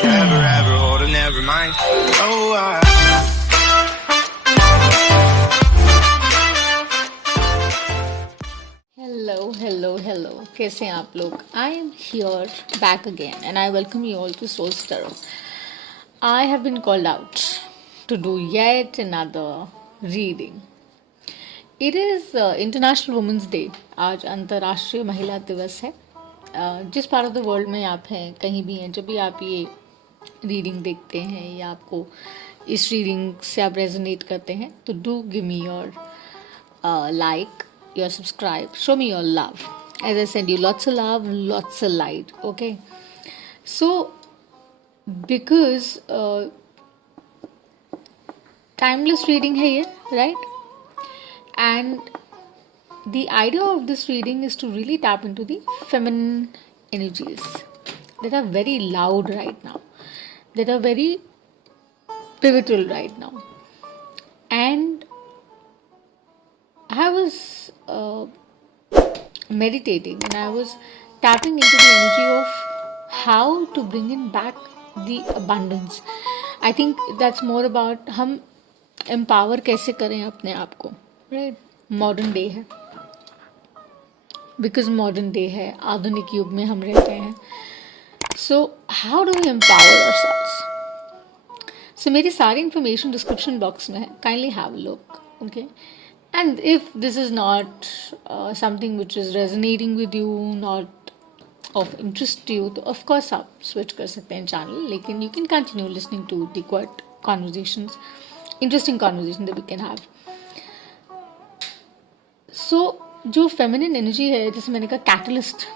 forever, ever hold or never mind. Oh, hello कैसे हैं आप लोग? I am here back again and I welcome you all to Souls Tarot. I have been called out to do yet another reading. It is International Women's Day. आज अंतर्राष्ट्रीय महिला दिवस है. जिस पार्ट ऑफ द वर्ल्ड में आप हैं, कहीं भी हैं, जब भी आप ये रीडिंग देखते हैं या आपको इस रीडिंग से आप रेजोनेट करते हैं, तो do give me your like, your subscribe, show me your love. As I send you lots of love, lots of light. Okay, so because timeless reading है ये, right? And the idea of this reading is to really tap into the feminine energies that are very loud right now, that are very pivotal right now. And I was meditating and I was tapping into the energy of how to bring in back the abundance. I think that's more about हम empower कैसे करें अपने आप को, right? Modern day है, because modern day है, आधुनिक युग में हम रहते हैं. So how do we empower ourselves? So मेरी सारी information description box में है. Kindly have a look, okay? And if this is not something which is resonating with you, not of interest to you, तो of course आप switch कर सकते हैं channel, लेकिन you can continue listening to the quiet conversations, interesting conversation that we can have. So जो feminine energy है, जैसे मैंने कहा catalyst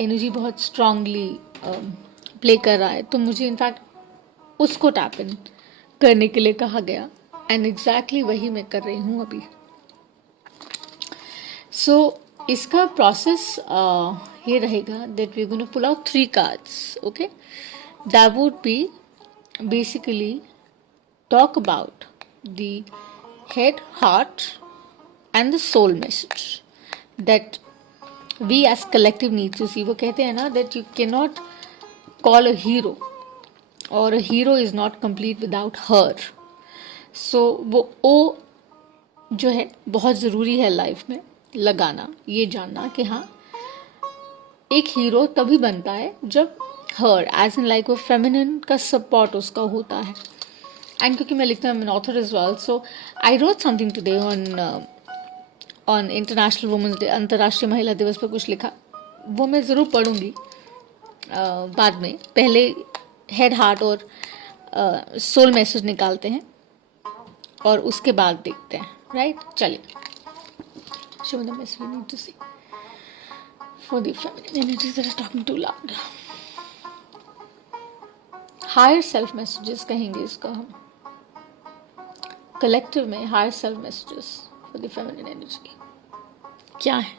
energy बहुत strongly play कर रहा है, तो मुझे in fact उसको tap in करने के लिए कहा गया, and exactly वही मैं कर रही हूँ अभी. So इसका process ये रहेगा that we're going to pull out 3 cards, okay? That would be basically talk about the head, heart and the soul message that we as collective need to see. वो कहते हैं ना that you cannot call a hero or a hero is not complete without her. So वो O जो है बहुत ज़रूरी है लाइफ में लगाना, ये जानना कि हाँ एक हीरो तभी बनता है जब हर एज इन लाइक वो फेमिनिन का सपोर्ट उसका होता है. एंड क्योंकि मैं लिखता हूँ, मैं author as well, so I wrote something today on International Women's Day, अंतर्राष्ट्रीय महिला दिवस पर कुछ लिखा. वो मैं ज़रूर पढ़ूंगी बाद में. पहले हेड, हार्ट और सोल मैसेज निकालते हैं और उसके बाद देखते हैं, राइट? चलिए. Show me the message we need to see for the feminine energies that are talking too loud. Higher self messages कहेंगे इसको हम. Collective में higher self messages for the feminine energy क्या है?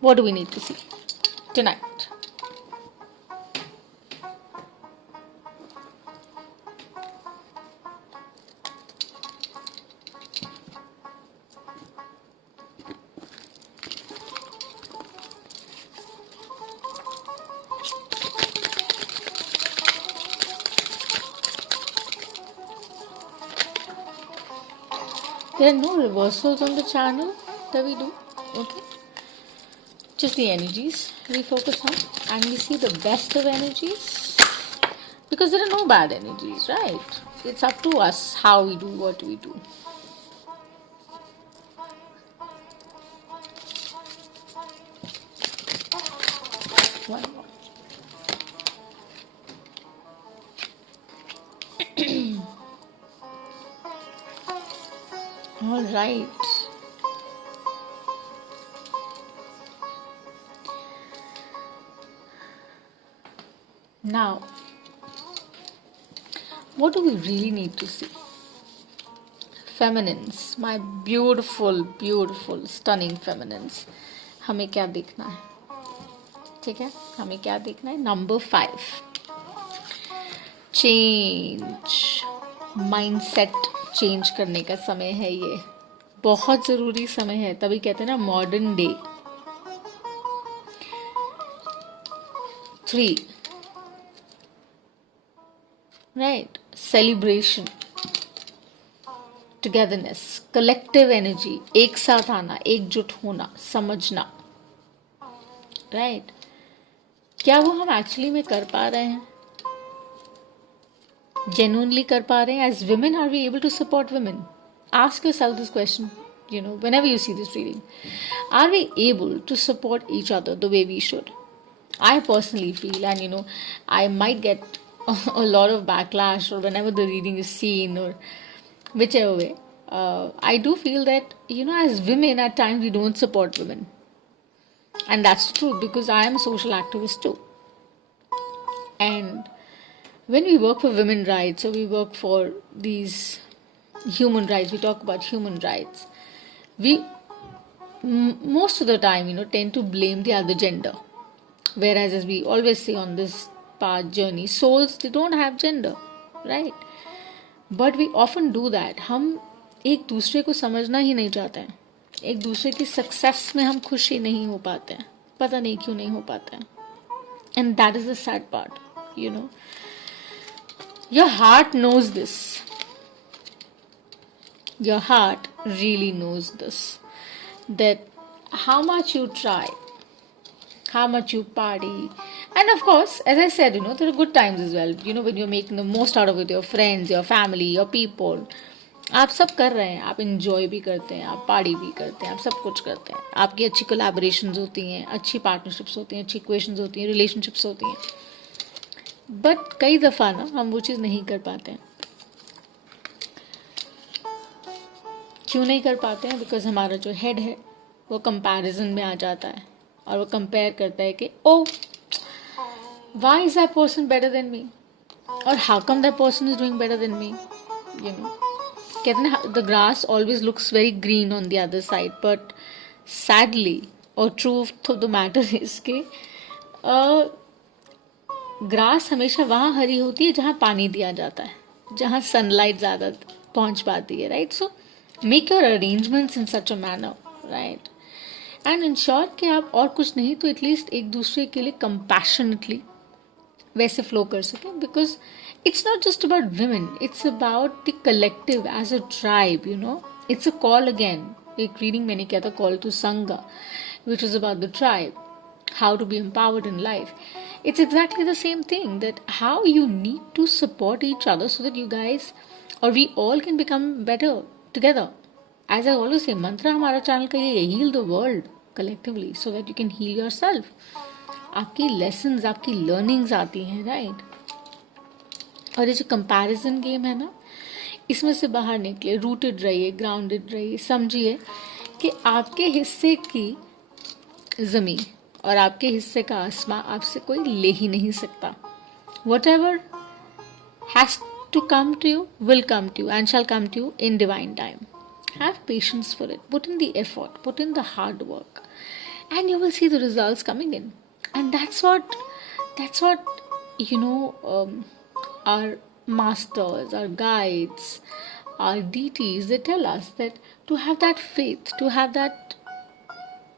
What do we need to see tonight? There are no reversals on the channel that we do, okay? Just the energies we focus on, and we see the best of energies, because there are no bad energies, right? It's up to us how we do what we do. One more. All right. Now, what do we really need to see? Feminines, my beautiful, beautiful, stunning feminines. हमें क्या देखना है? ठीक है, हमें क्या देखना है? Number 5. Change. Mindset चेंज करने का समय है ये. बहुत ज़रूरी समय है. तभी कहते हैं ना modern day. 3. right? Celebration, togetherness, collective energy, एक साथ आना, एकजुट होना, समझना, right? क्या वो हम एक्चुअली में कर पा रहे हैं, genuinely कर पा रहे हैं? As women, are we able to support women? Ask yourself this question, whenever you see this reading. Are we able to support each other the way we should? I personally feel, and I might get a lot of backlash, or whenever the reading is seen, or whichever way, I do feel that, as women, at times we don't support women. And that's true, because I am a social activist too. And when we work for women's rights, or we work for these human rights, we talk about human rights, we most of the time, tend to blame the other gender. Whereas, as we always say on this path journey, souls, they don't have gender, right? But we often do that. हम एक दूसरे को समझना ही नहीं चाहते हैं, एक दूसरे की सक्सेस में हम खुश ही नहीं हो पाते हैं, पता नहीं क्यों नहीं हो पाते हैं. And that is the sad part, Your heart knows this. Your heart really knows this. That how much you try, how much you party, and of course, as I said, there are good times as well, when you're making the most out of it, your friends, your family, your people, आप सब कर रहे हैं, आप enjoy भी करते हैं, आप party भी करते हैं, आप सब कुछ करते हैं, आपकी अच्छी collaborations होती हैं, अच्छी partnerships होती हैं, अच्छी equations होती हैं, relationships होती हैं, but कई दफ़ा ना हम वो चीज़ नहीं कर पाते हैं. क्यों नहीं कर पाते हैं? बिकॉज हमारा जो हेड है वो कंपैरिजन में आ जाता है, और वो कंपेयर करता है कि oh why is that person better than me, और how come that person is doing better than me. कहते हैं the grass always looks very green on the other side, but sadly और truth of the matter is के grass हमेशा वहाँ हरी होती है जहाँ पानी दिया जाता है, जहाँ सनलाइट ज़्यादा पहुँच पाती है, right? So make your arrangements in such a manner, right? And ensure कि आप और कुछ नहीं तो एटलीस्ट एक दूसरे के लिए compassionately वैसे flow कर सकें, because it's not just about women, it's about the collective as a tribe, It's a call again. एक reading मैंने किया था, call to Sangha, which was about the tribe, how to be empowered in life. It's exactly the same thing, that how you need to support each other so that you guys, or we all can become better together. As I always say, mantra हमारा channel का ये heal the world collectively so that you can heal yourself. आपकी lessons, आपकी learnings आती हैं, right? और ये जो comparison game है ना, इसमें से बाहर निकले, rooted रहिए, grounded रहिए, समझिए कि आपके हिस्से की ज़मीन और आपके हिस्से का आसमां आपसे कोई ले ही नहीं सकता. Whatever has to come to you will come to you and shall come to you in divine time. Have patience for it. Put in the effort. Put in the hard work, and you will see the results coming in. And that's what our masters, our guides, our deities, they tell us, that to have that faith, to have that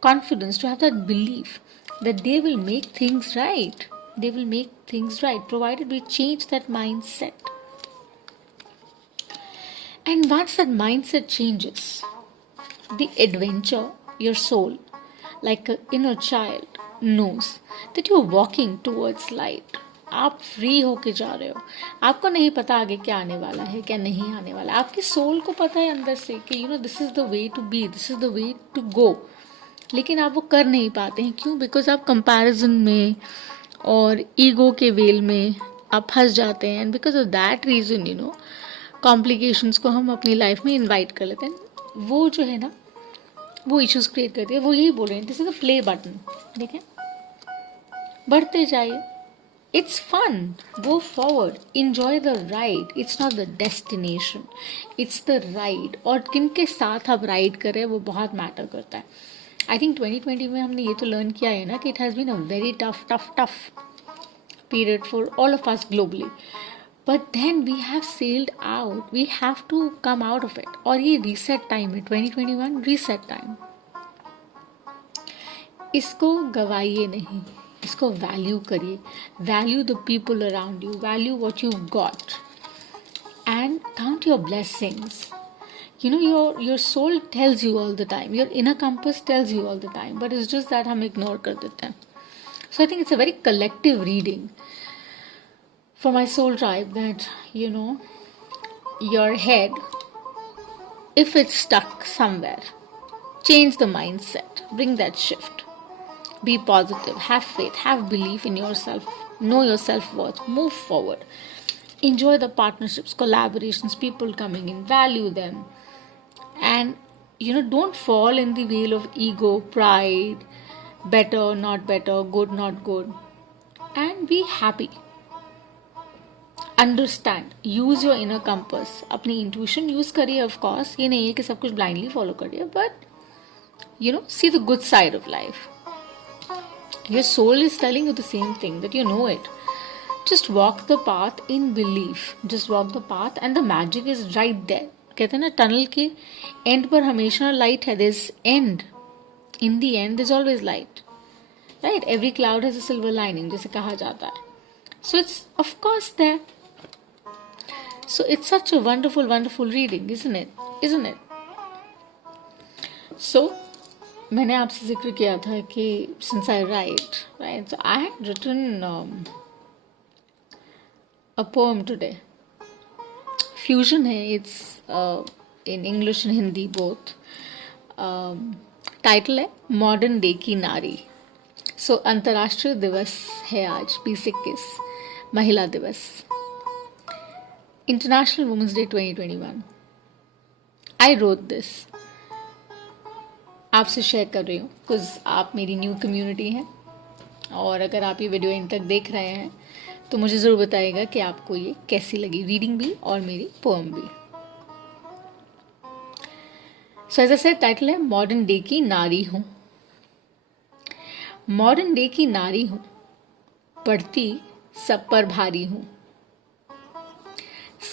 confidence, to have that belief that they will make things right. They will make things right, provided we change that mindset. And once that mindset changes, the adventure, your soul, like an inner child, knows that you're walking towards light. आप free होके जा रहे हो, आपको नहीं पता आगे क्या आने वाला है, क्या नहीं आने वाला. आपकी सोल को पता है अंदर से कि this is the way to be, this is the way to go, लेकिन आप वो कर नहीं पाते हैं. क्यों? बिकॉज आप कंपैरिजन में और ईगो के वेल में आप फंस जाते हैं. And because of that reason complications को हम अपनी लाइफ में इनवाइट कर लेते हैं. वो जो है ना, वो इश्यूज क्रिएट करते हैं. वो यही बोल रहे हैं, this is the play button. देखें, बढ़ते जाइए, it's fun, go forward, enjoy the ride. It's not the destination, it's the ride. और किन के साथ आप राइड कर रहे हैं वो बहुत मैटर करता है. आई थिंक 2020 में हमने ये तो लर्न किया है ना कि it has been a very tough period for all of us globally. But then we have sailed out. We have to come out of it. और ये reset time है, 2021 reset time. इसको गवाइए नहीं, इसको value करिए. Value the people around you. Value what you've got. and count your blessings. Your soul tells you all the time, your inner compass tells you all the time, but it's just that हम ignore कर देते हैं. So I think it's a very collective reading for my soul tribe that, your head, if it's stuck somewhere, change the mindset, bring that shift. Be positive, have faith, have belief in yourself, know your self-worth, move forward. Enjoy the partnerships, collaborations, people coming in, value them. And, don't fall in the wheel of ego, pride, better, not better, good, not good. And be happy. Understand, use your inner compass. अपनी intuition use करिए, of course. ये नहीं है कि सब कुछ blindly follow करिए, but see the good side of life. Your soul is telling you the same thing, that you know it. Just walk the path in belief. Just walk the path and the magic is right there. कहते हैं ना, tunnel के and पर हमेशा light है. There's end. In the end, there's always light. Right? Every cloud has a silver lining, जैसे कहा जाता है. So it's of course there. So it's such a wonderful, wonderful reading, isn't it? Isn't it? So मैंने आपसे जिक्र किया था कि since I write, right? So I had written a poem today. Fusion है, it's in English and Hindi both. Title है modern day की नारी. सो अंतर्राष्ट्रीय दिवस है आज 2021, महिला दिवस, International Women's Day 2021. I wrote this, आपसे शेयर कर रही हूँ बिकॉज आप मेरी न्यू कम्युनिटी हैं. और अगर आप ये वीडियो इन तक देख रहे हैं तो मुझे ज़रूर बताइएगा कि आपको ये कैसी लगी, रीडिंग भी और मेरी पोएम भी. सो एज से टाइटल है मॉडर्न डे की नारी हूँ. मॉडर्न डे की नारी हूँ, पढ़ती सब पर भारी हूँ.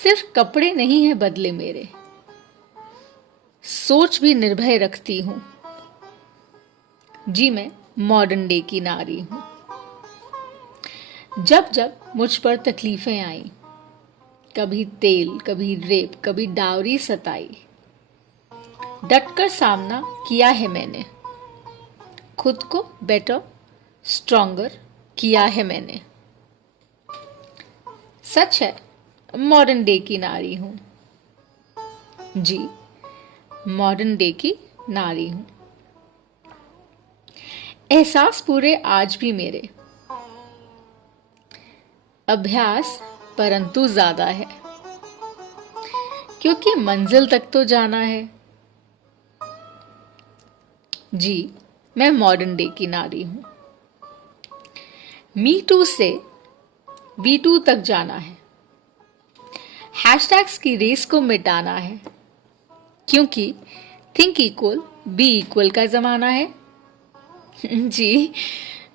सिर्फ कपड़े नहीं है बदले मेरे, सोच भी निर्भय रखती हूँ. जी मैं मॉडर्न डे की नारी हूँ. जब जब मुझ पर तकलीफें आई, कभी तेल, कभी रेप, कभी डावरी सताई, डटकर सामना किया है मैंने. खुद को बेटर, स्ट्रॉन्गर किया है मैंने. सच है मॉडर्न डे की नारी हूं. जी मॉडर्न डे की नारी हूं. एहसास पूरे आज भी मेरे, अभ्यास परंतु ज्यादा है, क्योंकि मंजिल तक तो जाना है. जी मैं मॉडर्न डे की नारी हूं. मी टू से वी टू तक जाना है. हैशटैग्स की रेस को मिटाना है, क्योंकि थिंक इक्वल बी इक्वल का जमाना है. जी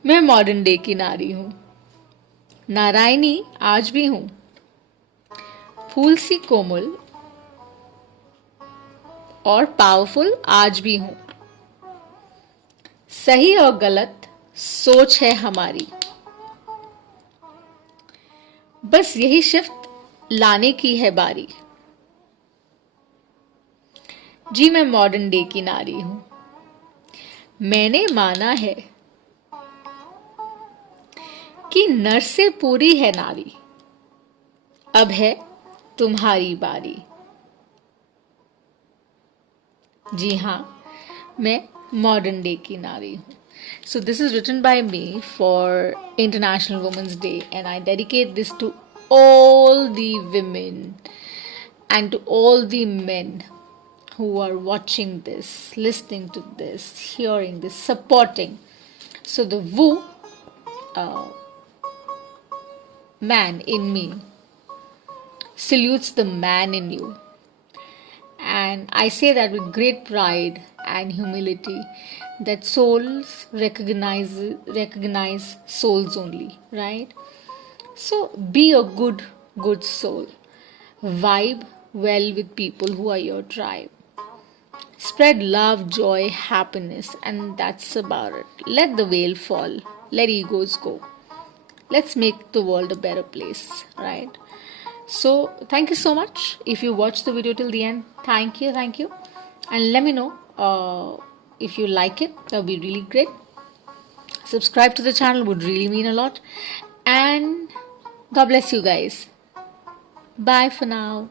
मैं मॉडर्न डे की नारी हूं. नारायणी आज भी हूं, फूल सी कोमल और पावरफुल आज भी हूं. सही और गलत सोच है हमारी, बस यही शिफ्ट लाने की है बारी. जी मैं मॉडर्न डे की नारी हूं. मैंने माना है कि नर से पूरी है नारी, अब है तुम्हारी बारी. जी हाँ मैं मॉडर्न डे की नारी हूँ. So this is written by me for International Women's Day, and I dedicate this to all the women and to all the men who are watching this, listening to this, hearing this, supporting. So the woo man in me salutes the man in you. And I say that with great pride and humility, that souls recognize souls only, right? So be a good soul. Vibe well with people who are your tribe. Spread love, joy, happiness, and that's about it. Let the veil fall. Let egos go. Let's make the world a better place, right? So thank you so much if you watched the video till the end. Thank you, and let me know if you like it. That would be really great. Subscribe to the channel would really mean a lot, and God bless you guys. Bye for now.